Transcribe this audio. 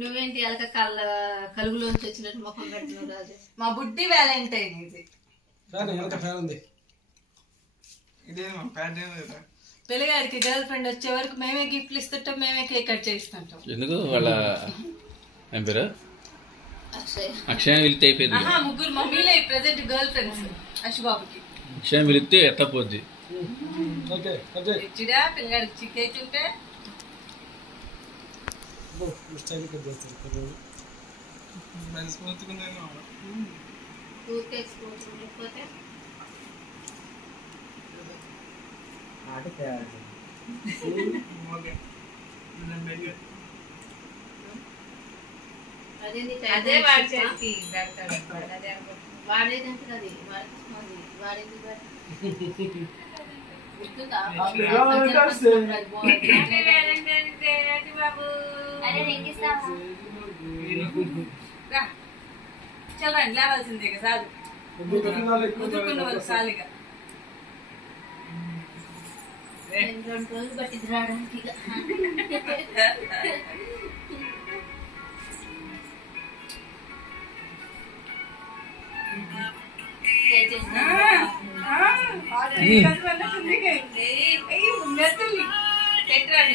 నువ్వేంటి అలక కలుగులోంచి వచ్చినట్టు ముఖం పెట్టినావు రాజు. మా బుడ్డి వ్యాలంటైన్ ఇది. పిల్లగాడికి గర్ల్ ఫ్రెండ్ వచ్చే వరకు మేమే గిఫ్ట్లు ఇస్తుంటాం, మేమే కేక్ కట్ చేస్తుంటాం. ఎందుకు వాళ్ళ ఏం పేరు అక్షయ వెళ్తే అయిపోయింది. ముగ్గురు మమ్మీలే ప్రెసెంట్ గర్ల్ ఫ్రెండ్స్ అశుబాబుకి. అక్షయ వెళ్తే ఎట్లా పోద్ది ఇచ్చిడా పిల్లగాడికి కేక్ ఉంటే అదే వాడికి వాడేదంటే అది వాడేది చల్లండి లేవాల్సిందే సార్ ముదుకున్న వాళ్ళు సాలిగా 2 రోజులు బట్టి రావడానికి. పెట్టరా